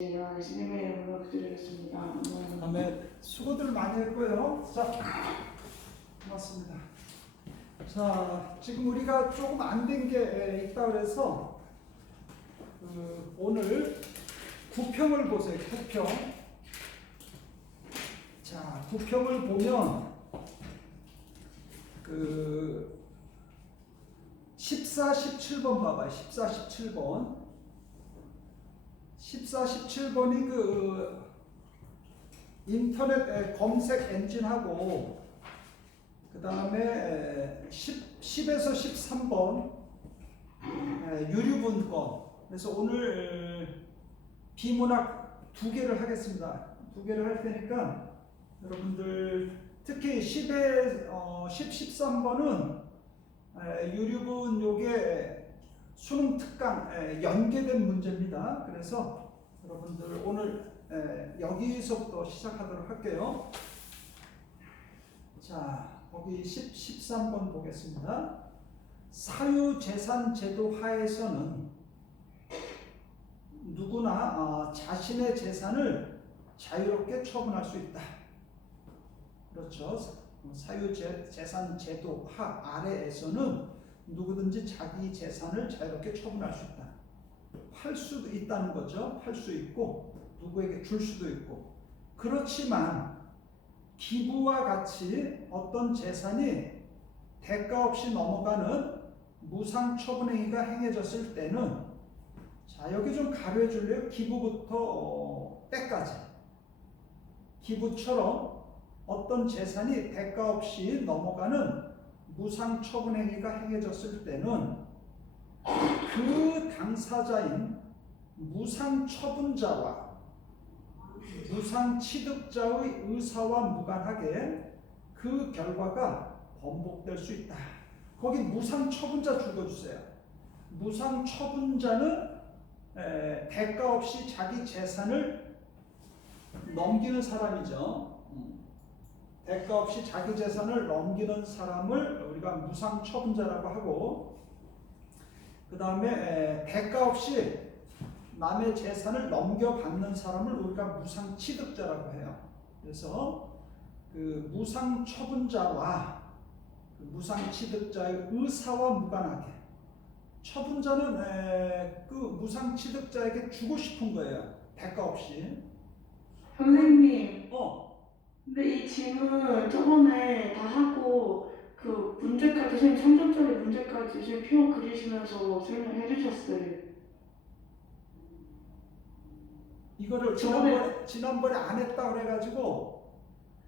예수님의 이름으로 기도드리겠습니다. 아멘. 수고들 많이 했고요. 자, 고맙습니다. 자, 지금 우리가 조금 안 된 게 있다 그래서 오늘 구평을 보세요. 구평. 자, 구평을 보면 14, 17번 봐봐요. 14, 17번. 14, 17번이 인터넷 검색 엔진하고 그 다음에 10에서 13번 유류분권. 그래서 오늘 비문학 2개를 하겠습니다. 2개를 할 테니까 여러분들 특히 10, 13번은 유류분 요게 수능 특강 연계된 문제입니다. 그래서 여러분들 오늘 여기서부터 시작하도록 할게요. 자, 거기 13번 보겠습니다. 사유재산제도 하에서는 누구나 자신의 재산을 자유롭게 처분할 수 있다. 그렇죠. 사유재산제도 하 아래에서는 누구든지 자기 재산을 자유롭게 처분할 수 있다. 팔 수도 있다는 거죠. 팔 수 있고 누구에게 줄 수도 있고. 그렇지만 기부와 같이 어떤 재산이 대가 없이 넘어가는 무상처분행위가 행해졌을 때는, 자, 여기 좀 가려해 줄래요? 기부부터 때까지. 기부처럼 어떤 재산이 대가 없이 넘어가는 무상처분행위가 행해졌을 때는 그 당사자인 무상처분자와 무상취득자의 의사와 무관하게 그 결과가 번복될 수 있다. 거기 무상처분자 적어주세요. 무상처분자는 대가 없이 자기 재산을 넘기는 사람이죠. 대가 없이 자기 재산을 넘기는 사람을 우리가 무상처분자라고 하고, 그 다음에 대가 없이 남의 재산을 넘겨받는 사람을 우리가 무상취득자라고 해요. 그래서 그 무상처분자와 그 무상취득자의 의사와 무관하게, 처분자는 그 무상취득자에게 주고 싶은 거예요. 대가 없이. 선생님, 근데 이 질문 저번에 다 하고 그 문제까지 선생님 3점짜리 문제까지 선생님 표 그리시면서 설명해 주셨어요. 이거를 지난번에 안 했다 그래가지고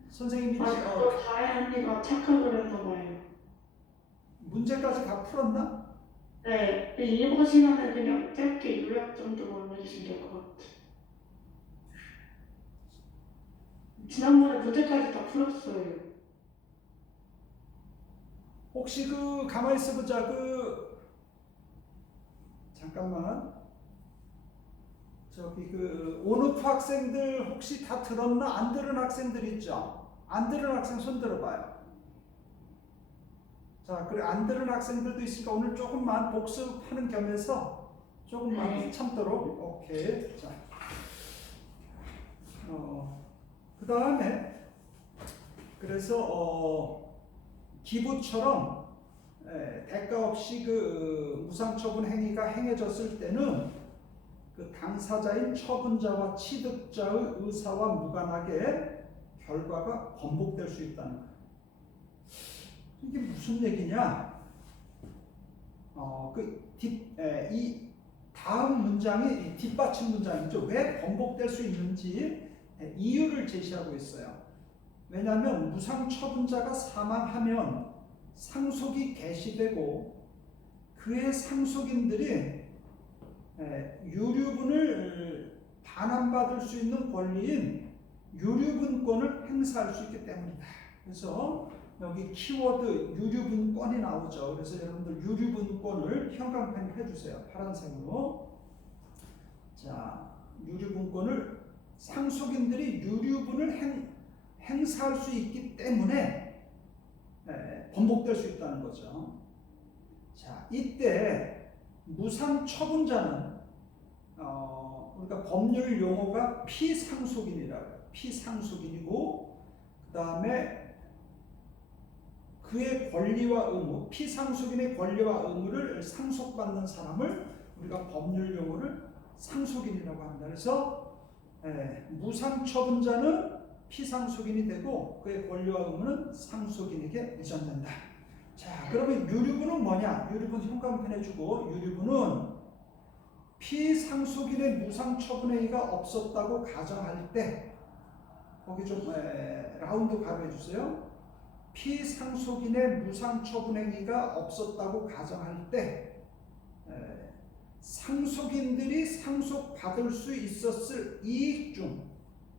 선생님이 또 다혜 언니가 착각을 했나 봐요. 문제까지 다 풀었나? 네, 이번 시간에 그냥 짧게 요약 정도만 해주시면 될 것 같아요. 지난번에 문제까지 다 풀었어요. 혹시 가만히 있어보자. 잠깐만. 저기 온오프 학생들 혹시 다 들었나? 안 들은 학생들 있죠? 안 들은 학생 손 들어봐요. 자, 그래, 안 들은 학생들도 있으니까 오늘 조금만 복습하는 겸해서 조금만 참도록. 오케이. 자, 그 다음에 그래서 기부처럼 대가 없이 무상처분 행위가 행해졌을 때는 그 당사자인 처분자와 취득자의 의사와 무관하게 결과가 번복될 수 있다는 거예요. 이게 무슨 얘기냐? 이 다음 문장이 뒷받침 문장이죠. 왜 번복될 수 있는지 이유를 제시하고 있어요. 왜냐하면 무상처분자가 사망하면 상속이 개시되고 그의 상속인들이 유류분을 반환받을 수 있는 권리인 유류분권을 행사할 수 있기 때문이다. 그래서 여기 키워드 유류분권이 나오죠. 그래서 여러분들 유류분권을 형광펜을 해주세요. 파란색으로. 자, 유류분권을 상속인들이 유류분을 행사할 수 있기 때문에 번복될 수 있다는 거죠. 자, 이때 무상처분자는 그러니까 법률 용어가 피상속인이라고. 피상속인이고 그 다음에 그의 권리와 의무, 피상속인의 권리와 의무를 상속받는 사람을 우리가 법률 용어를 상속인이라고 합니다. 그래서 무상처분자는 피상속인이 되고 그의 권리와 의무는 상속인에게 이전된다. 자, 그러면 유류분은 뭐냐? 유류분 현관편해주고, 유류분은 피상속인의 무상처분행위가 없었다고 가정할 때, 거기 좀 라운드 가로해주세요. 피상속인의 무상처분행위가 없었다고 가정할 때 상속인들이 상속받을 수 있었을 이익 중,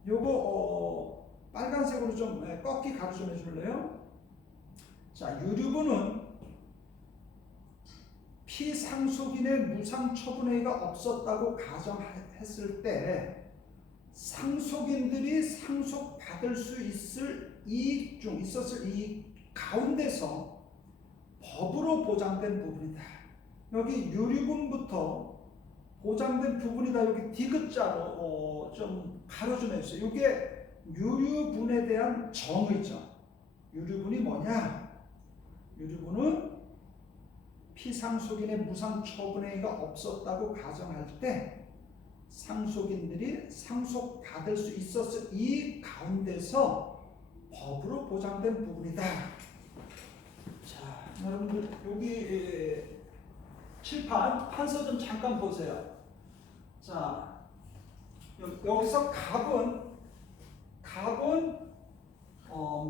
요거 빨간색으로 좀 꺾기 가로 좀 해줄래요? 자, 유류분은 피상속인의 무상처분행위가 없었다고 가정했을 때 상속인들이 상속받을 수 있을 이익 중, 있었을 이익 가운데서 법으로 보장된 부분이다. 여기 유류분부터 보장된 부분이다. 여기 디귿자로 좀 가로 좀 해주세요. 이게 유류분에 대한 정의죠. 유류분이 뭐냐? 유류분은 피상속인의 무상처분행위가 없었다고 가정할 때 상속인들이 상속받을 수 있었을 이 가운데서 법으로 보장된 부분이다. 자, 여러분들 여기 칠판 판서 좀 잠깐 보세요. 자, 여기서 갑은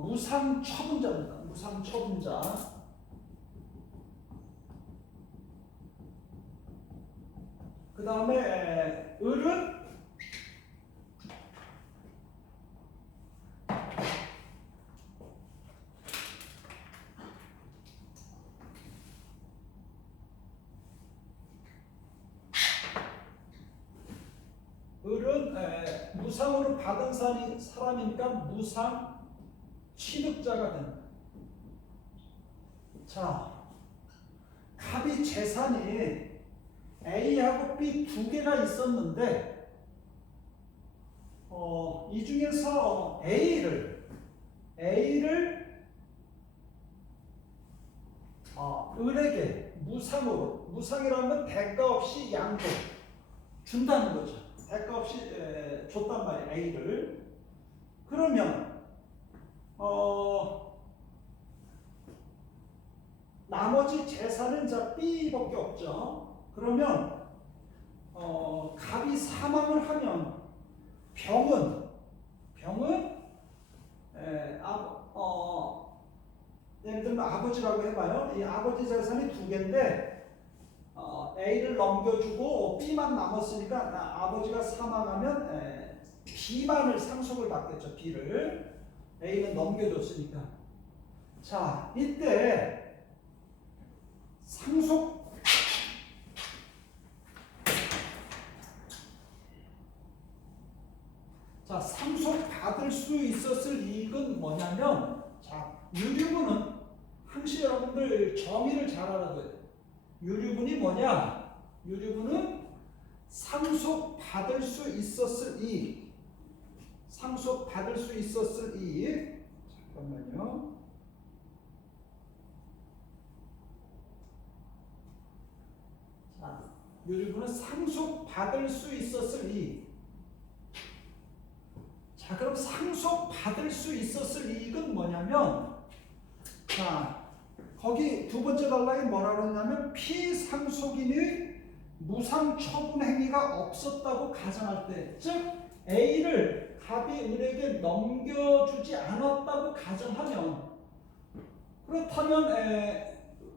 무상처분자입니다. 무상처분자. 그 다음에 을은 무상으로 받은 사람이니까 무상 취득자가 된다. 자, 갑이 재산이 A하고 B 두 개가 있었는데 이 중에서 A를 을에게 무상이라면 대가 없이 양도 준다는 거죠. 대가 없이 줬단 말이에요. A를. 그러면 나머지 재산은 자 B밖에 없죠. 그러면 갑이 사망을 하면 병은 예를 들면 아버지라고 해봐요. 이 아버지 재산이 두 개인데 A를 넘겨주고 B만 남았으니까 아버지가 사망하면 B만을 상속을 받겠죠. B를 A는 넘겨줬으니까. 자, 이때 상속 받을 수 있었을 이익은 뭐냐면, 자, 유류분은 항시 여러분들 정의를 잘 알아둬야 돼요. 유류분이 뭐냐? 유류분은 상속받을 수 있었을 이익. 상속받을 수 있었을 이익. 잠깐만요. 자, 유류분은 상속받을 수 있었을 이익. 자, 그럼 상속받을 수 있었을 이익은 뭐냐면, 자, 거기 두 번째 단락에 뭐라고 했냐면 피상속인의 무상처분 행위가 없었다고 가정할 때, 즉 A를 갑이 을에게 넘겨주지 않았다고 가정하면, 그렇다면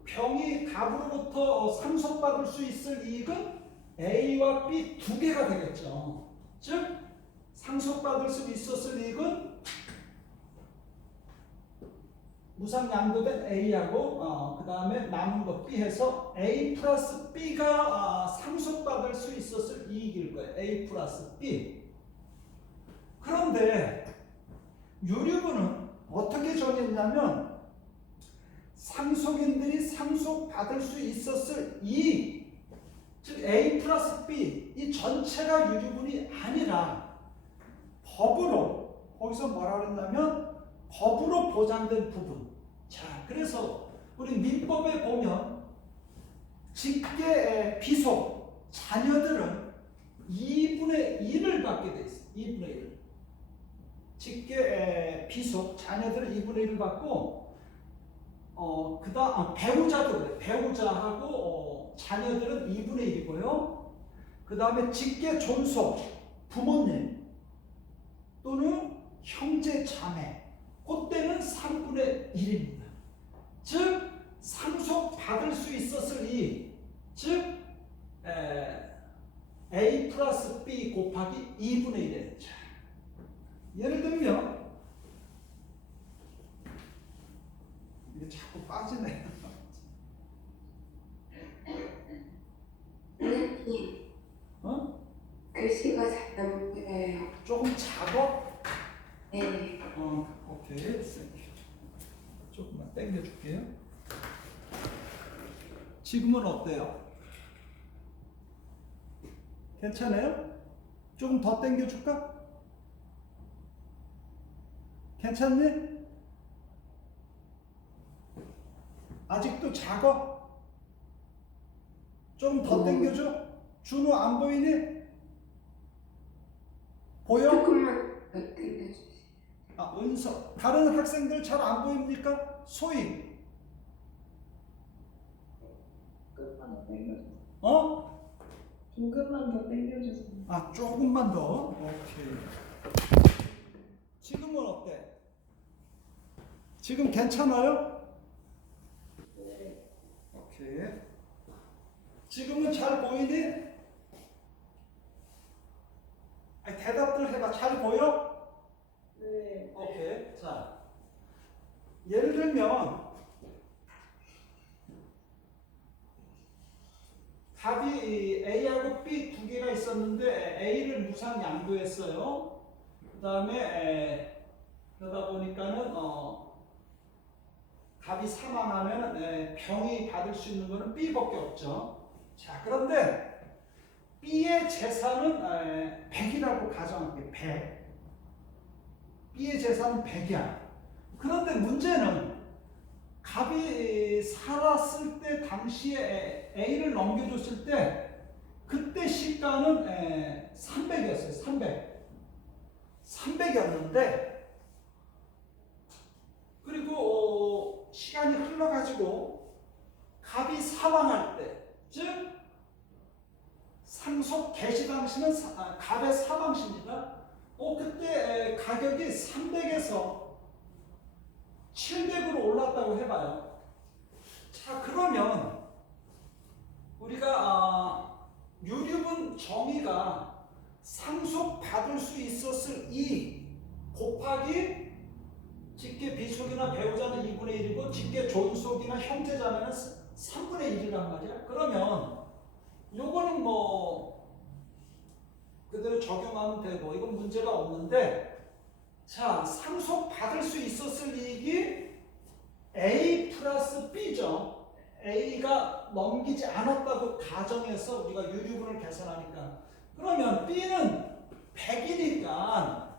병이 갑으로부터 상속받을 수 있을 이익은 A와 B 두 개가 되겠죠. 즉 상속받을 수 있었을 이익은 무상 양도된 A하고 그 다음에 남은 것 B 해서 A 플러스 B가 상속받을 수 있었을 이익일 거예요. A 플러스 B. 그런데 유류분은 어떻게 정했냐면 상속인들이 상속받을 수 있었을 이익, 즉 A 플러스 B 이 전체가 유류분이 아니라 법으로 거기서 뭐라 그랬냐면 법으로 보장된 부분. 자, 그래서 우리 민법에 보면 직계 비속 자녀들은 2분의 1을 받게 돼 있어. 2분의 1. 직계 비속 자녀들은 2분의 1을 받고 배우자도 그래. 배우자하고 자녀들은 2분의 1이고요. 그 다음에 직계 존속 부모님 또는 형제 자매 그때는 3분의 1입니다. 즉 상속받을 수 있었을 즉 A 플러스 B 곱하기 2분의 1이에요. 예를 들면 이게 자꾸 빠지네. 선생님, 글씨가 잘 안 보여요. 조금 작아? 네. 오케이. 조금만 당겨줄게요. 지금은 어때요? 괜찮아요? 조금 더 당겨줄까? 괜찮니? 아직도 작아? 좀 더 당겨줘? 준우 안 보이니? 보여? 조금만 더 당겨주세요. 은서. 다른 학생들 잘 안 보입니까? 소희. 조금만 더 당겨주세요. 어? 조금만 더 당겨주세요. 조금만 더. 오케이. 지금은 어때? 지금 괜찮아요? 네. 오케이. 지금은 잘 보이니? 대답들 해봐. 잘 보여? 네. 오케이. 자, 예를 들면 답이 A하고 B 두 개가 있었는데 A를 무상 양도했어요. 그 다음에 그러다 보니까는 답이 사망하면 병이 받을 수 있는 거는 B밖에 없죠. 자, 그런데 B의 재산은 100이라고 가정할게요. 100. B의 재산은 100이야. 그런데 문제는 갑이 살았을 때 당시에 A를 넘겨줬을 때 그때 시가는 300이었어요. 300이었는데 그리고 시간이 흘러가지고 갑이 사망할 때, 즉 상속 개시 당시는 갑의 사망시입니다. 그때 가격이 300에서 700으로 올랐다고 해봐요. 자, 그러면 우리가 유류분 정의가 상속받을 수 있었을 곱하기 직계 비속이나 배우자는 2분의 1이고 직계 존속이나 형제자매는 3분의 1이란 말이야. 그러면 요거는 그대로 적용하면 되고 이건 문제가 없는데, 자, 상속받을 수 있었을 이익이 A 플러스 B죠. A가 넘기지 않았다고 가정해서 우리가 유류분을 계산하니까, 그러면 B는 100이니까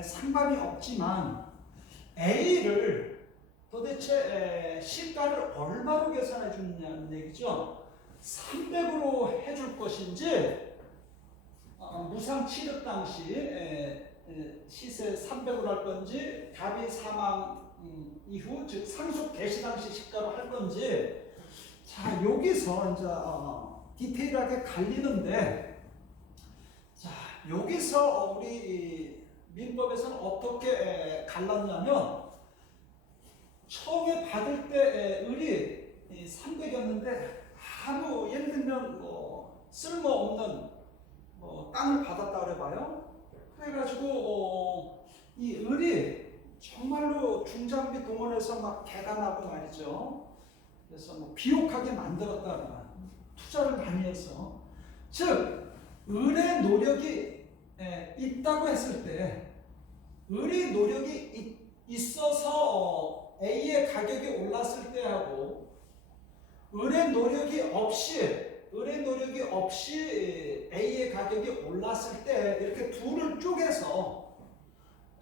상관이 없지만 A를 도대체 시가를 얼마로 계산해 주느냐는 얘기죠. 300으로 해줄 것인지 무상 취득 당시 시세 300으로 할 건지 갑이 사망 이후 즉 상속 개시 당시 시가로 할 건지, 자, 여기서 이제 디테일하게 갈리는데, 자, 여기서 우리 민법에서는 어떻게 갈랐냐면 처음에 받을 때 을이 300이었는데 아무 예를 들면 쓸모없는 땅을 받았다 그래봐요. 그래가지고 이 을이 정말로 중장비 동원해서 막 개간하고 말이죠. 그래서 비옥하게 만들었다가 투자를 많이 해서, 즉 을의 노력이 있다고 했을 때, 을의 노력이 있어서 A의 가격이 올랐을 때하고 을의 노력이 없이 A의 가격이 올랐을 때 이렇게 둘을 쪼개서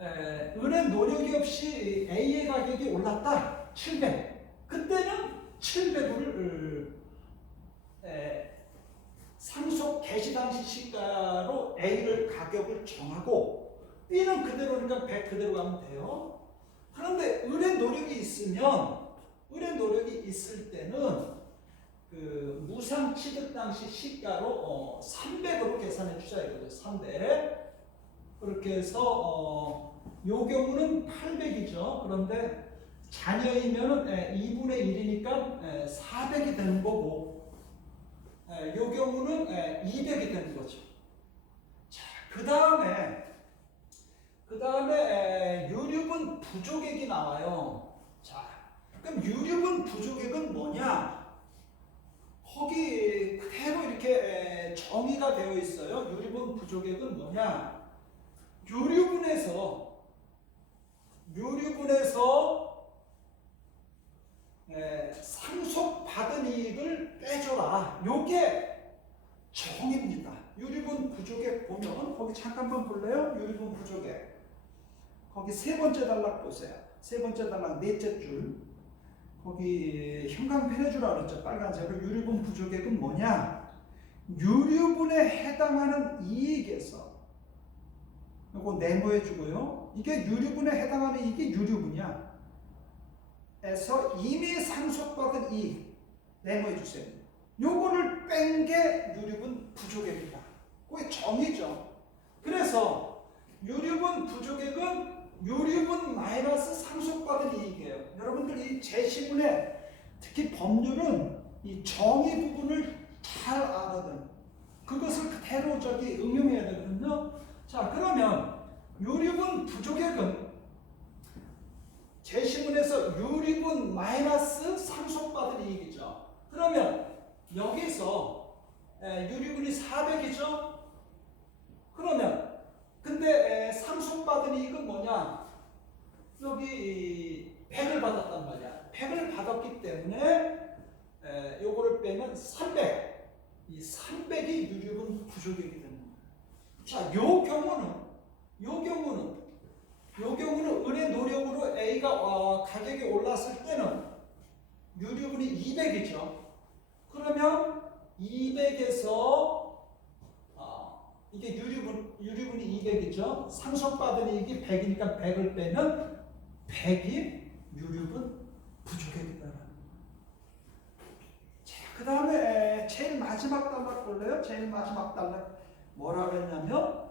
을의 노력이 없이 A의 가격이 올랐다. 700. 그때는 700을 상속 개시 당시 시가로 A를 가격을 정하고 B는 그대로니까 100 그대로 가면 돼요. 그런데 을의 노력이 있을 때는 그 무상 취득 당시 시가로 300으로 계산해 주자 이거죠. 300. 그렇게 해서 요 경우는 800이죠. 그런데 자녀이면은 2분의 1이니까 400이 되는 거고, 요 경우는 200이 되는 거죠. 자, 그 다음에 유류분 부족액이 나와요. 자, 그럼 유류분 부족액은 뭐냐? 거기 그대로 이렇게 정의가 되어 있어요. 유류분 부족액은 뭐냐? 유류분에서 상속받은 이익을 빼줘라. 요게 정의입니다. 유류분 부족액 보면 거기 잠깐만 볼래요? 유류분 부족액. 거기 세 번째 단락 보세요. 세 번째 단락 넷째 줄. 거기 형광펜 해주라 그랬죠. 빨간색으로. 유류분 부족액은 뭐냐? 유류분에 해당하는 이익에서 이거 네모해 주고요. 이게 유류분에 해당하는 이익이 유류분이야. 에서 이미 상속받은 이익 네모해 주세요. 요거를 뺀 게 유류분 부족액이다. 그게 정의죠. 그래서 유류분 부족액은 유류분 마이너스 상속받은 이익이에요. 여러분들 이 제시문에 특히 법률은 이 정의 부분을 잘 알아야 그것을 그대로 응용해야 되거든요. 자, 그러면 유류분 부족액은 제시문에서 유류분 마이너스 상속받은 이익이죠. 그러면 여기서 유류분이 400이죠. 그러면 근데 상속받은 이익은 뭐냐? 여기 100을 받았단 말이야. 100을 받았기 때문에 요거를 빼면 300. 이 300이 유류분 부족액이 되는 거예요. 자, 요 경우는 은의 노력으로 A가 가격이 올랐을 때는 유류분이 200이죠. 그러면 200에서 이게 유류분이 200이죠. 상속받은 이익이 100이니까 100을 빼면 100이 유류분 부족액이다. 자, 그 다음에 제일 마지막 단락 볼래요? 제일 마지막 단락 뭐라 그랬냐면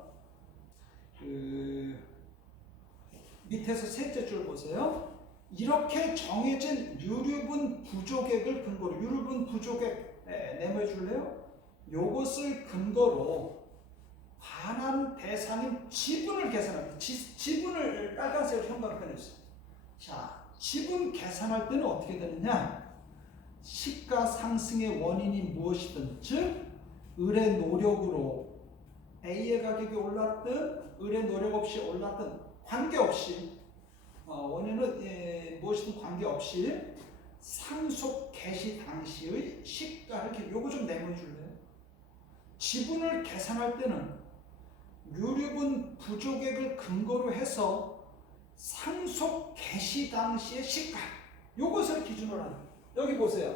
밑에서 셋째 줄 보세요. 이렇게 정해진 유류분 부족액을 근거로 유류분 부족액 네모해 줄래요? 요것을 근거로 관한 대상인 지분을 계산합니다. 지분을 빨간색으로 형광펜했어요. 자, 지분 계산할 때는 어떻게 되느냐? 시가 상승의 원인이 무엇이든, 즉 을의 노력으로 A의 가격이 올랐든 을의 노력 없이 올랐든 관계없이 원인은 무엇이든 관계없이 상속 개시 당시의 시가를 요거 좀 네모해 줄래요? 지분을 계산할 때는 유류분 부족액을 근거로 해서 상속 개시 당시의 시가 요것을 기준으로 하는 거예요. 여기 보세요.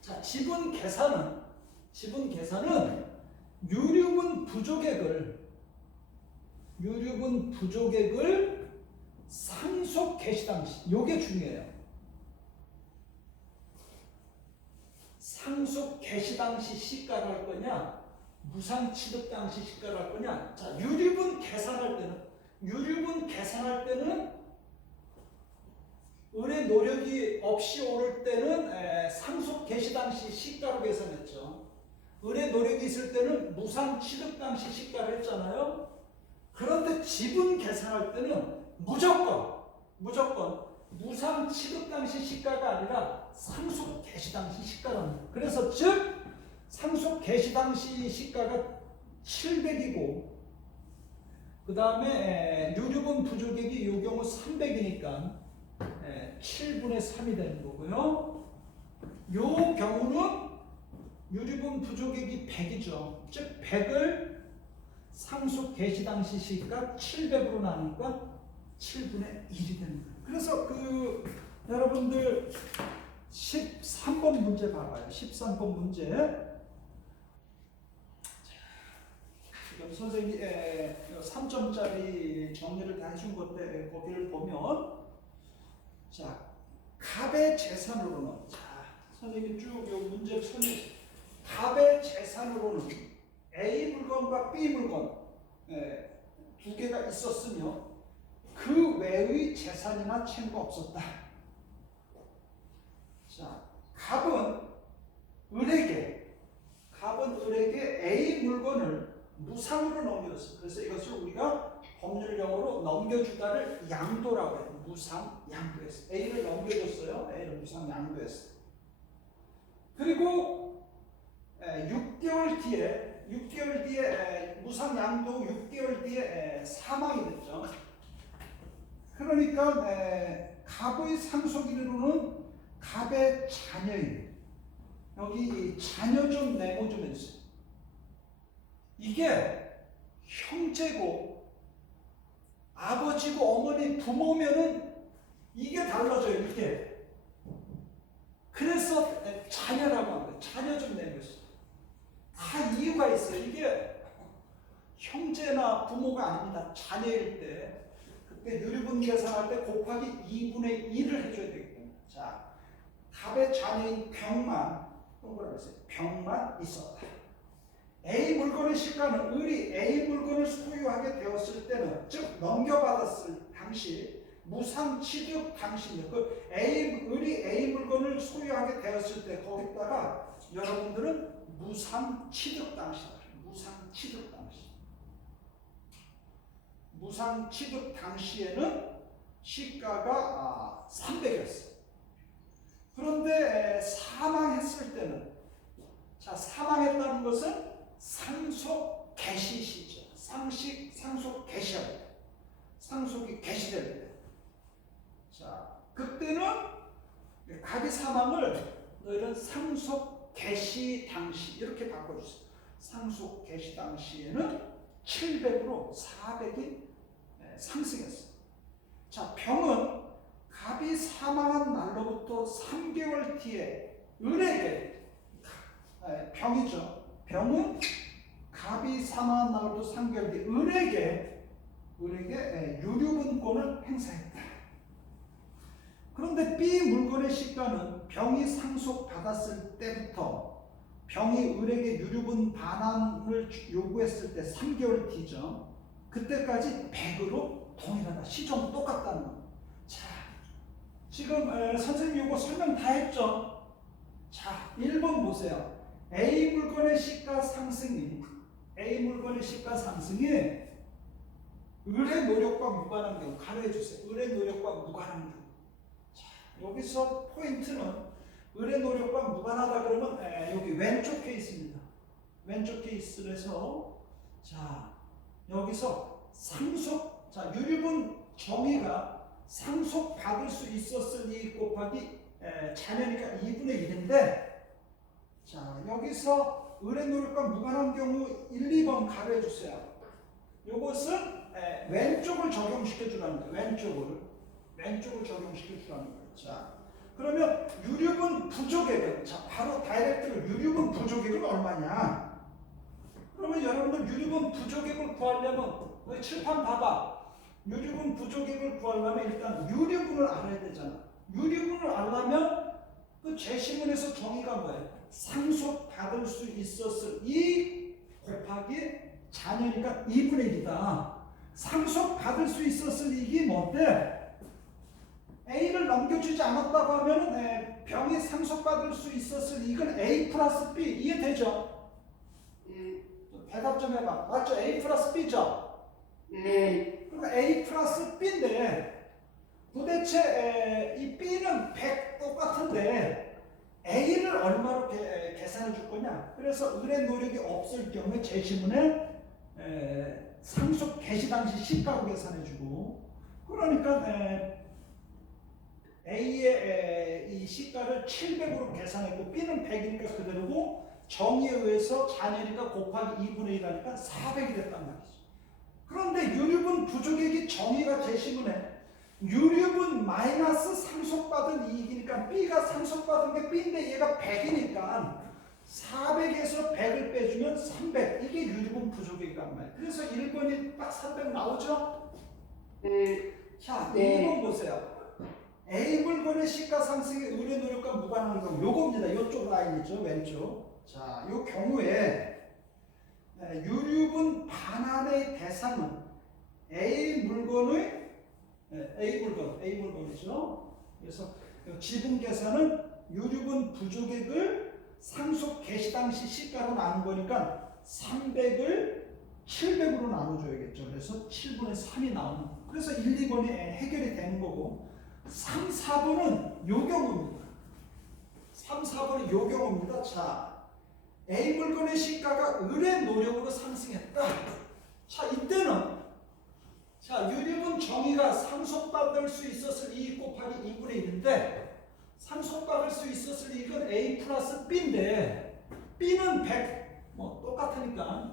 자, 지분 계산은 유류분 부족액을 상속 개시 당시 요게 중요해요. 상속 개시 당시 시가를 할 거냐, 무상 취득 당시 시가를 할 거냐. 자, 유류분 계산할 때는 을의 노력이 없이 오를 때는 상속 개시 당시 시가로 계산했죠. 을의 노력이 있을 때는 무상 취득 당시 시가를 했잖아요. 그런데 지분 계산할 때는 무조건 무상 취득 당시 시가가 아니라 상속 개시 당시 시가랍니다. 그래서 즉 상속 개시 당시 시가가 700이고 그 다음에 유류분 부족액이 요 경우 300이니까 7분의 3이 되는 거고요. 요 경우는 유류분 부족액이 100이죠. 즉 100을 상속 개시 당시 시가 700으로 나누니까 7분의 1이 되는 거예요. 그래서 여러분들 13번 문제 봐봐요. 13번 문제. 지금 선생님이 3점짜리 정리를 다 해준 건데 거기를 보면 자 갑의 재산으로는 자 선생님이 쭉 요 문제 설명 갑의 재산으로는 A 물건과 B 물건 두 개가 있었으며 그 외의 재산이나 채무가 없었다. 자, 갑은 을에게 A 물건을 무상으로 넘겨줬어. 그래서 이것을 우리가 법률용어로 넘겨주다를 양도라고 해요. 무상 양도했어. A를 넘겨줬어요. A를 무상 양도했어. 그리고 6개월 뒤에 무상 양도 6개월 뒤에 사망이 됐죠. 그러니까 갑의 상속인으로는 갑의 자녀인 여기 자녀 좀 네모 좀 해주세요. 이게 형제고 아버지고 어머니 부모면은 이게 달라져요. 이게 그래서 자녀라고 합니다. 자녀 좀 내고 있어요. 다 이유가 있어요. 이게 형제나 부모가 아닙니다. 자녀일 때 그때 유류분 계산할 때 곱하기 2분의 1을 해줘야 되기 때문에 자 갑의 자녀인 병만 동그라미 써요. 병만 있었다. A 물건의 시가는 을이 A 물건을 소유하게 되었을 때는 즉 넘겨받았을 당시 무상 취득 당시요. 을이 A 물건을 소유하게 되었을 때 거기다가 여러분들은 무상 취득 당시다. 무상 취득 당시. 무상 취득 당시에는 시가가 300이었어. 그런데 사망했을 때는 자 사망했다는 것은 상속 개시시죠. 상속 개시할 때. 상속이 개시될 때. 자, 그때는 갑이 사망을 너희는 상속 개시 당시 이렇게 바꿔주세요. 상속 개시 당시에는 700으로 400이 상승했어. 자, 병은 갑이 사망한 날로부터 3개월 뒤에 을에게 병이죠. 병은 갑이 사망한 날로부터 3개월 뒤에 을에게 유류분권을 행사했다. 그런데 B 물건의 시가는 병이 상속받았을 때부터 병이 을에게 유류분 반환을 요구했을 때 3개월 뒤죠. 그때까지 100으로 동일하다. 시점 똑같다는 거. 자, 지금 선생님 이거 설명 다 했죠? 자, 1번 보세요. A 물건의 시가 상승이 을의 노력과 무관한 경우 가로해 주세요. 을의 노력과 무관한 경우. 자, 여기서 포인트는 을의 노력과 무관하다 그러면 여기 왼쪽 케이스입니다. 왼쪽 케이스에서 자 여기서 상속 자 유류분 정의가 상속받을 수 있었을 이익 곱하기 자녀니까 2분의 1인데 자 여기서 을의 노력과 무관한 경우 1, 2번 가로해 주세요. 이것은 왼쪽을 적용시켜 주라는 거예요. 왼쪽을 적용시켜 주라는 거예요. 자, 그러면 유류분 부족액은 자 바로 다이렉트로 유류분 부족액은 얼마냐? 그러면 여러분들 유류분 부족액을 구하려면 칠판 봐봐. 유류분 부족액을 구하려면 일단 유류분을 알아야 되잖아. 유류분을 알려면 그 제시문에서 정의가 뭐예요? 상속받을 수 있었을 이 곱하기 자녀니까 2분의 1이다. 상속받을 수 있었을 이익이 뭔데? A를 넘겨주지 않았다고 하면 병이 상속받을 수 있었을 이익은 A 플러스 B 이해되죠? 대답 좀 해봐. 맞죠? A 플러스 B죠? 네. 그럼 A 플러스 B인데 도대체 이 B는 100 똑같은데 A를 얼마로 계산해 줄 거냐? 그래서 을의 노력이 없을 경우에 제시문에 상속 개시 당시 시가로 계산해 주고 그러니까 A의 이 시가를 700으로 계산했고 B는 100이니까 그대로고 정의에 의해서 잔여니까 곱하기 2분의 1하니까 400이 됐단 말이죠. 그런데 유류분 부족액이 정의가 제시문에 유류분 마이너스 상속받은 이익이니까 B가 상속받은 게 B인데 얘가 100이니까 400에서 100을 빼주면 300. 이게 유류분 부족액이란 말이에요. 그래서 1번이 딱 300 나오죠? 자, 네. 2번 보세요. A 물건의 시가 상승에 의뢰 노력과 무관한 경우 요겁니다. 이쪽 라인이죠. 왼쪽. 자, 요 경우에 유류분 반환의 대상은 A 물건이죠. 그래서 지분 계산은 유류분 부족액을 상속 개시 당시 시가로 나눈 거니까 300을 700으로 나눠줘야겠죠. 그래서 7분의 3이 나오는. 그래서 1, 2번이 해결이 되는 거고 3, 4번은 요 경우입니다. 3, 4번은 요 경우입니다. 자, A 물건의 시가가 의뢰 노력으로 상승했다. 자, 이때는 자, 유류분 정의가 상속받을 수 있었을 이익 곱하기 2분의 1인데 상속받을 수 있었을 이익은 A 플러스 B인데 B는 100, 뭐 똑같으니까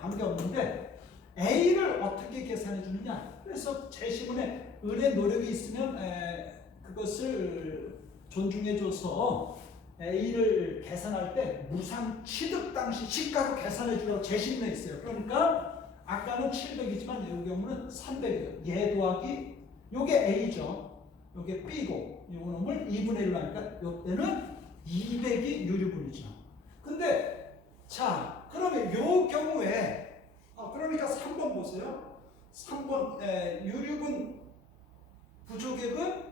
관계없는데 A를 어떻게 계산해 주느냐. 그래서 제시문에 의뢰 노력이 있으면 그것을 존중해 줘서 A를 계산할 때 무상 취득 당시 시가로 계산해 주라고 제시문에 있어요. 그러니까 아까는 700이지만 이 경우는 300이에요. 얘 더하기 요게 A죠. 요게 B고 요 놈을 2분의 1로 하니까 요때는 200이 유류분이죠. 근데 자, 그러면 요 경우에 그러니까 3번 보세요. 3번 유류분 부족액은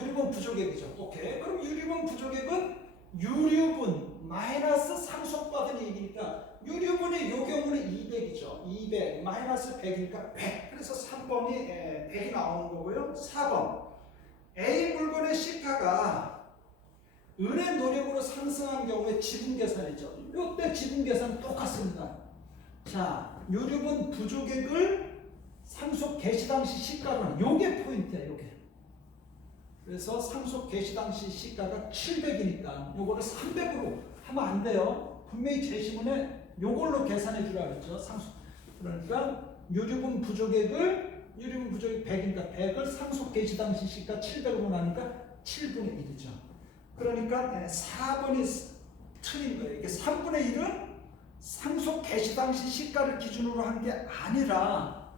유류분 부족액이죠. 오케이. 그럼 유류분 부족액은 유류분 마이너스 상속받은 이익이니까 유류분이 요 경우는 200이죠. 200 마이너스 100이니까 100. 그래서 3번이 100이 나오는 거고요. 4번 A 물건의 시가가 은행 노력으로 상승한 경우에 지분 계산이죠. 이때 지분 계산 똑같습니다. 자, 유류분 부족액을 상속 개시 당시 시가로 하는 요게 포인트예요. 요게. 그래서 상속 개시 당시 시가가 700이니까 요거를 300으로 하면 안 돼요. 분명히 제시문에 요걸로 계산해 주라 그랬죠. 상속. 그러니까 유류분 부족액을 유류분 부족액 100이니까 100을 상속 개시 당시 시가 700으로 나니까 7분의 1이죠. 그러니까 4번이 틀린 거예요. 이게 3분의 1은 상속 개시 당시 시가를 기준으로 한 게 아니라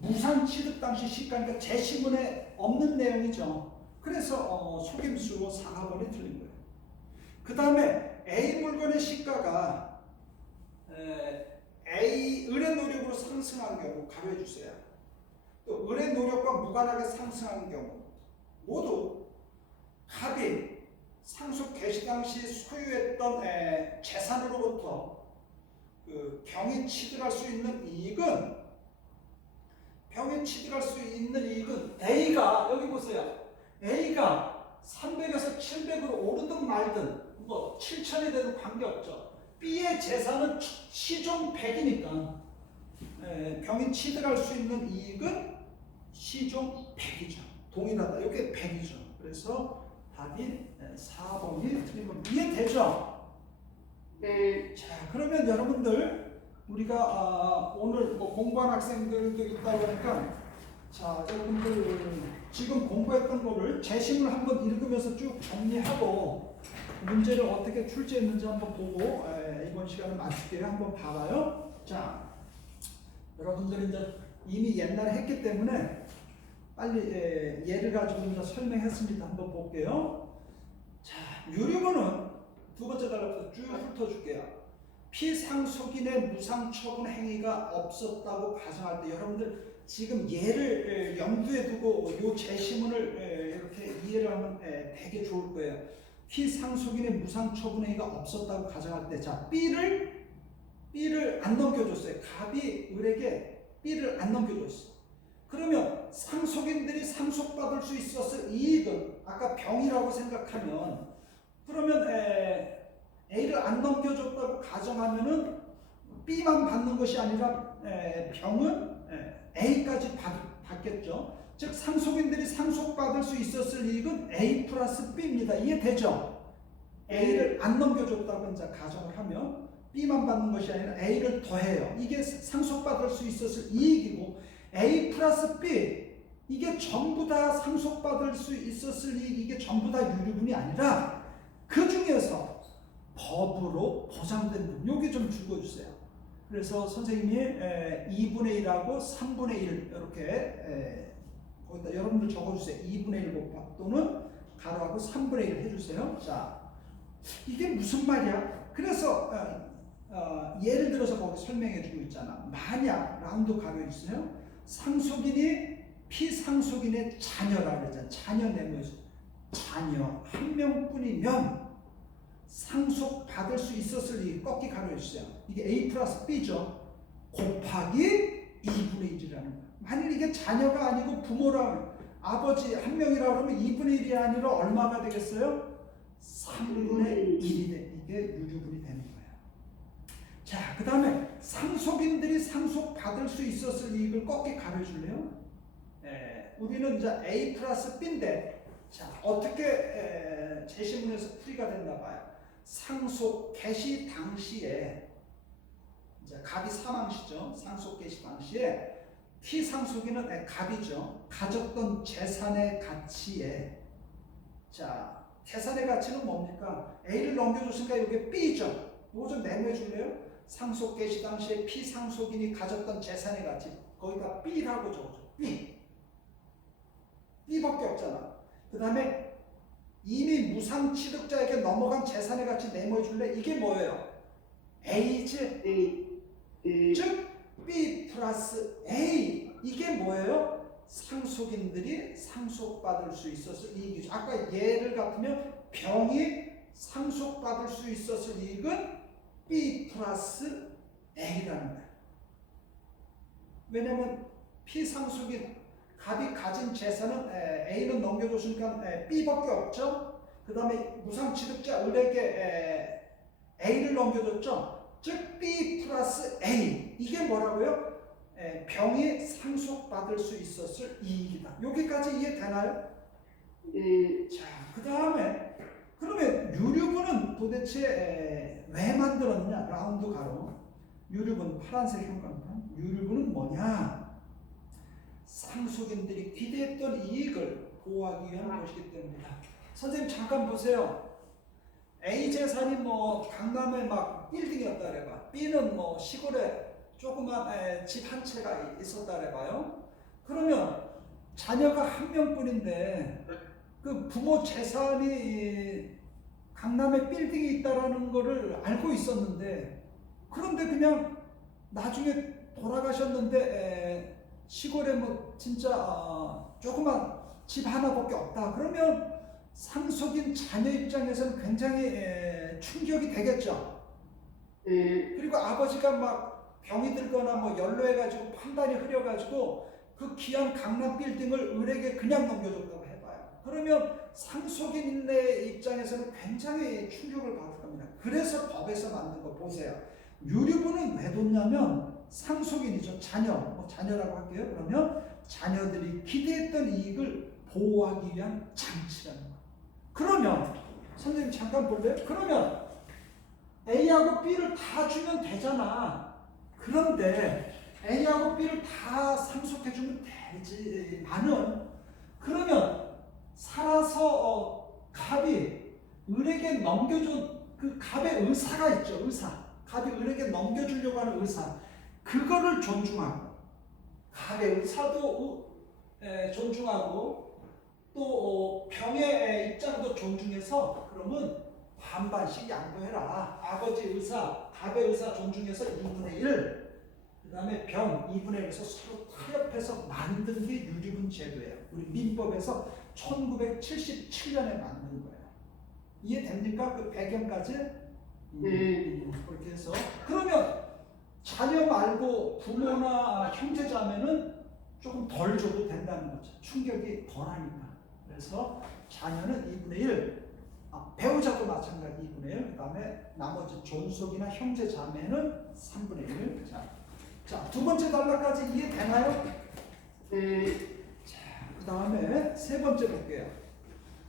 무상 취득 당시 시가니까 제시문에 없는 내용이죠. 그래서 속임수로 4번이 틀린 거예요. 그 다음에 A 물건의 시가가 A 의뢰 노력으로 상승한 경우 가로해 주세요. 또 의뢰 노력과 무관하게 상승한 경우 모두 갑이 상속 개시 당시 소유했던 재산으로부터 그 병이 취득할 수 있는 이익은 A가 여기 보세요. A가 300에서 700으로 오르든 말든 뭐 7천이 되든 관계없죠. B의 재산은 시종 100이니까 병이 취득할 수 있는 이익은 시종 100이죠. 동일하다. 이게 100이죠. 그래서 답이 4번이 틀린 겁니다. 이해되죠? 네. 자, 그러면 여러분들 우리가 오늘 뭐 공부한 학생들도 있다고 하니까 자, 여러분들 지금 공부했던 거를 제시문을 한번 읽으면서 쭉 정리하고 문제를 어떻게 출제했는지 한번 보고 이번 시간을 마칠게요. 한번 봐봐요. 자, 여러분들이 이제 이미 옛날에 했기 때문에 빨리 예를 가지고 이제 설명했습니다. 한번 볼게요. 자, 유류분은 두 번째 달라붙어 쭉 훑어줄게요. 피상속인의 무상 처분 행위가 없었다고 가정할 때 여러분들 지금 예를 염두에 두고 이 제시문을 이렇게 이해를 하면 되게 좋을 거예요. 피상속인의 무상 처분 행위가 없었다고 가정할 때, 자, B를 안 넘겨줬어요. 갑이 을에게 B를 안 넘겨줬어. 그러면 상속인들이 상속받을 수 있었을 이익은 아까 병이라고 생각하면 그러면 A를 안 넘겨줬다고 가정하면은 B만 받는 것이 아니라 병은 A까지 받겠죠. 즉 상속인들이 상속받을 수 있었을 이익은 A 플러스 B입니다. 이해되죠? A를 안 넘겨줬다고 이제 가정을 하면 B만 받는 것이 아니라 A를 더해요. 이게 상속받을 수 있었을 이익이고, A 플러스 B 이게 전부 다 상속받을 수 있었을 이익, 이게 전부 다 유류분이 아니라 그 중에서 법으로 보장된 부분, 여기 좀 줄여주세요. 그래서 선생님이 2분의 1하고 3분의 1 이렇게 거기다 여러분들 적어주세요. 2분의 1 곱합 또는 가로하고 3분의 1 해주세요. 자, 이게 무슨 말이야? 그래서 예를 들어서 거기 설명해주고 있잖아. 만약 라운드 가로 있어요. 상속인이 피상속인의 자녀라 그러잖아. 자녀 내모에서 자녀 한 명뿐이면 상속받을 수 있었을 이 꺾기 가로 있어요. 이게 A 플러스 B죠. 곱하기 2분의 1이라는 거야. 만일 이게 자녀가 아니고 부모랑 아버지 한 명이라 그러면 2분의 1이 아니라 얼마가 되겠어요? 3분의 1이 돼. 이게 유류분이 되는 거예요. 자, 그 다음에 상속인들이 상속받을 수 있었을 이익을 꺾기 가려줄래요? 우리는 이제 A 플러스 B인데, 자, 어떻게 제시문에서 풀이가 됐나 봐요. 상속 개시 당시에, 이제 갑이 사망시죠. 상속 개시 당시에 피상속인은 갑이죠. 가졌던 재산의 가치에, 자, 재산의 가치는 뭡니까? A를 넘겨줬으니까 이게 B죠. 이거 좀 메모해 줄래요? 상속 개시 당시에 피상속인이 가졌던 재산의 가치, 거기다 B라고 적어줘. B밖에 없잖아. 그 다음에 이미 무상 취득자에게 넘어간 재산의 가치 메모해 줄래? 이게 뭐예요? A지. 즉 B 플러스 A. 이게 뭐예요? 상속인들이 상속받을 수 있었을 이익이죠. 아까 예를 같으면 병이 상속받을 수 있었을 이익은 B 플러스 A라는 거예요. 왜냐면 피상속인 갑이 가진 재산은 A는 넘겨줬으니까 B밖에 없죠. 그 다음에 무상취득자 을에게 A를 넘겨줬죠. 즉 B 플러스 A. 이게 뭐라고요? 병이 상속받을 수 있었을 이익이다. 여기까지 이해되나요? 자, 그 다음에 그러면 유류분은 도대체 왜 만들었느냐? 라운드 가로. 유류분 파란색 형광판. 유류분은 뭐냐? 상속인들이 기대했던 이익을 보호하기 위한 것이기 때문이다. 선생님 잠깐 보세요. A 재산이 뭐 강남에 막 빌딩이었다 그래봐. B는 뭐 시골에 조그만 집 한 채가 있었다 그래봐요. 그러면 자녀가 한 명뿐인데 그 부모 재산이 강남에 빌딩이 있다라는 거를 알고 있었는데, 그런데 그냥 나중에 돌아가셨는데 시골에 뭐 진짜 조그만 집 하나밖에 없다. 그러면 상속인 자녀 입장에서는 굉장히 충격이 되겠죠. 그리고 아버지가 막 병이 들거나 뭐 연로해가지고 판단이 흐려가지고 그 귀한 강남 빌딩을 을에게 그냥 넘겨줬다고 해봐요. 그러면 상속인의 입장에서는 굉장히 충격을 받을 겁니다. 그래서 법에서 만든 거 보세요. 유류분은 왜 뒀냐면 상속인이죠. 자녀, 뭐 자녀라고 할게요. 그러면 자녀들이 기대했던 이익을 보호하기 위한 장치라는 거예요. 그러면 선생님 잠깐 볼래요? 그러면 A하고 B를 다 주면 되잖아. 그런데 A하고 B를 다 상속해주면 되지만은, 그러면 살아서 갑이 을에게 넘겨준 그 갑의 의사가 있죠. 의사. 갑이 을에게 넘겨주려고 하는 의사. 그거를 존중하고, 갑의 의사도 존중하고, 또 병의 입장도 존중해서, 그러면 반반씩 양보해라. 아버지 의사, 갑의 의사 존중해서 2분의 1, 그 다음에 병 2분의 1에서 서로 타협해서 만든 게 유류분 제도예요. 우리 민법에서 1977년에 만든 거예요. 이해됩니까? 그 배경까지? 그렇게 해서, 그러면 자녀 말고 부모나 형제자매는 조금 덜 줘도 된다는 거죠. 충격이 덜하니까. 그래서 자녀는 2분의 1, 배우자도 마찬가지 2분의 1, 그 다음에 나머지 존속이나 형제자매는 3분의 1. 자, 두 번째 단락까지 이해되나요? 그 다음에 세 번째 볼게요.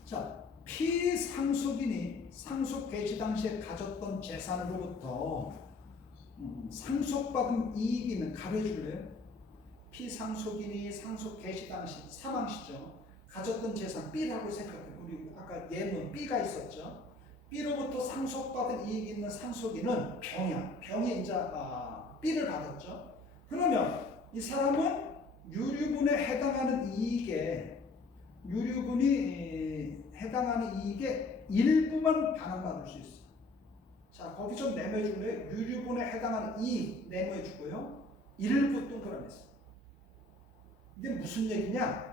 자, 피상속인이 상속 개시 당시에 가졌던 재산으로부터 상속받은 이익이면 가려줄래요? 피상속인이 상속 개시 당시 사망 시죠. 가졌던 재산 B라고 생각해요. 우리 아까 예문 B가 있었죠. B로부터 상속받은 이익이 있는 상속인은 병이 이제 B를 받았죠. 그러면 이 사람은 유류분에 해당하는 이익에 해당하는 이익의 일부만 반환받을 수 있어. 자, 거기 좀 네모해 줄래요? 유류분에 해당하는 이익 네모해 주고요. 일부 동그라미 있어. 이게 무슨 얘기냐?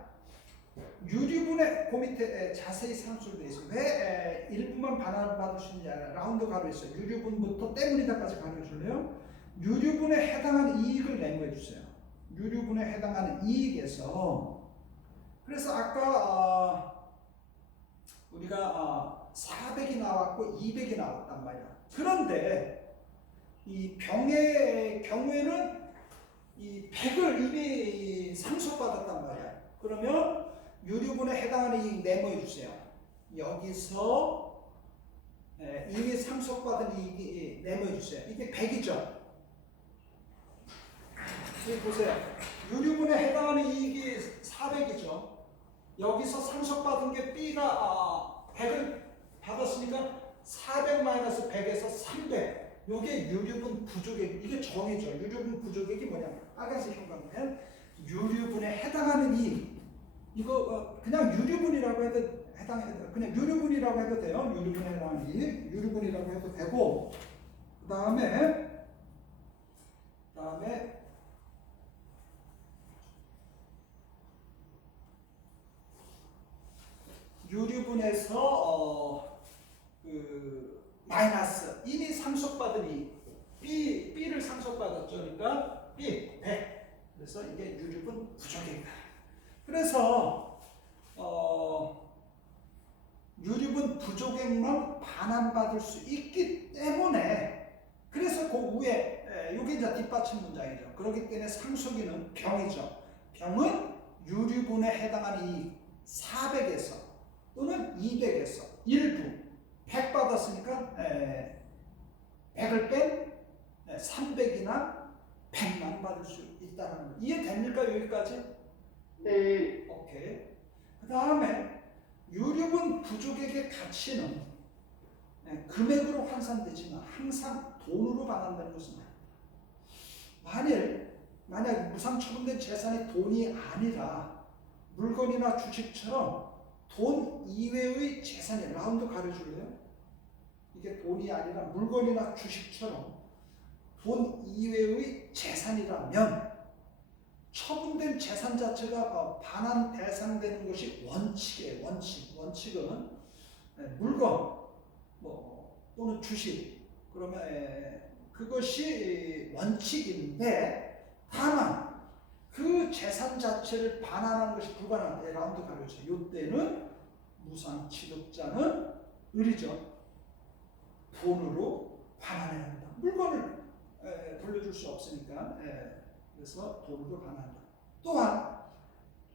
유류분에 그 밑에 자세히 상술되어 있어. 왜 일부만 반환받을 수 있냐? 라운드 가로 있어. 유류분부터 때문이다까지 가려 줄래요? 유류분에 해당하는 이익을 네모해 주세요. 유류분에 해당하는 이익에서 그래서 아까 우리가 400이 나왔고 200이 나왔단 말이야. 그런데 이 병의 경우에는 이 100을 이미 상속받았단 말이야. 그러면 유류분에 해당하는 이익 네모해 주세요. 여기서 이미 상속받은 이익이 네모해 주세요. 이게 100이죠. 여기 보세요. 유류분에 해당하는 이익이 400이죠. 여기서 상속받은 게 B가 100을 받았으니까 400 마이너스 100에서 300. 이게 유류분 부족액. 이게 정의죠. 유류분 부족액이 뭐냐? 빨간색 형광펜. 유류분에 해당하는 이익. 이거 그냥 유류분이라고 해도 그냥 유류분이라고 해도 돼요. 유류분에 해당하는 이익. 유류분이라고 해도 되고. 그다음에 유류분에서 마이너스 이미 상속받은 이익 B를 상속받았죠. 그러니까 B 100. 그래서 이게 유류분 부족액이다. 그래서 유류분 부족액만 반환받을 수 있기 때문에 그래서 그 위에 이게 이제 뒷받침 문장이죠. 그렇기 때문에 상속인은 병이죠. 병은 유류분에 해당하는 이익 400에서 또는 200에서 일부 100 받았으니까 100을 뺀 300이나 100만 받을 수 있다는 거. 이해됩니까? 여기까지? 네. 오케이. 그 다음에 유류분 부족액의 가치는 금액으로 환산되지만 항상 돈으로 반환되는 것은 만약 무상 처분된 재산이 돈이 아니라 물건이나 주식처럼 돈 이외의 재산이 라운드 가려줄래요? 이게 돈이 아니라 물건이나 주식처럼 돈 이외의 재산이라면 처분된 재산 자체가 반환 대상되는 것이 원칙이에요. 원칙은 물건 또는 주식 그러면 그것이 원칙인데 다만 그 재산 자체를 반환하는 것이 불가능한 때 라운드 가려져. 이때는 무상 취득자는 을이죠. 돈으로 반환해야 합니다. 물건을 돌려줄 수 없으니까 그래서 돈으로 반환한다. 또한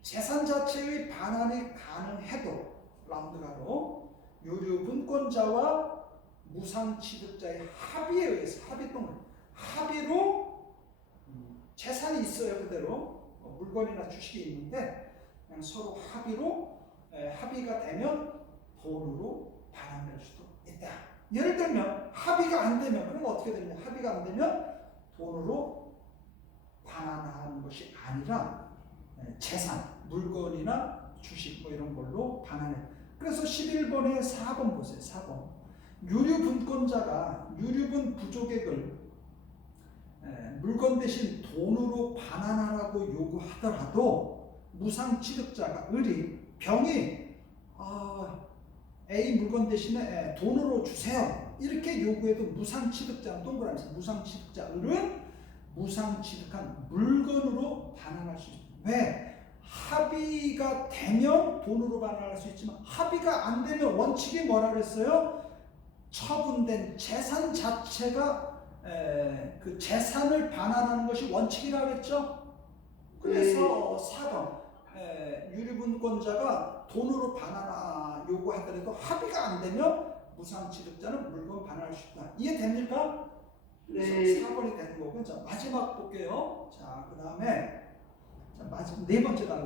재산 자체의 반환이 가능해도 라운드 가로 유류분권자와 무상 취득자의 합의에 의해서 합의로 재산이 있어요. 그대로 물건이나 주식이 있는데 그냥 서로 합의가 되면 돈으로 반환될 수도 있다. 예를 들면 합의가 안 되면 그럼 어떻게 되냐? 합의가 안 되면 돈으로 반환하는 것이 아니라 재산, 물건이나 주식 이런 걸로 반환해. 그래서 11번에 4번 보세요. 4번. 유류분권자가 유류분 부족액을 물건 대신 돈으로 반환하라고 요구하더라도 무상 취득자가 병이 A 물건 대신에 돈으로 주세요 이렇게 요구해도 무상 취득자는 동그라미 무상 취득자 을은 무상 취득한 물건으로 반환할 수 있습니다. 왜? 합의가 되면 돈으로 반환할 수 있지만 합의가 안 되면 원칙이 뭐라 그랬어요? 처분된 재산 자체가 그 재산을 반환하는 것이 원칙이라고 했죠. 그래서 4번 유류분권자가 돈으로 반환 요구하더라도 합의가 안 되면 무상취득자는 물건 반환할 수 있다. 이해됩니까? 그래서 네. 4번이 되는 거고. 자, 마지막 볼게요. 자, 그 다음에 마지막 네 번째 달라.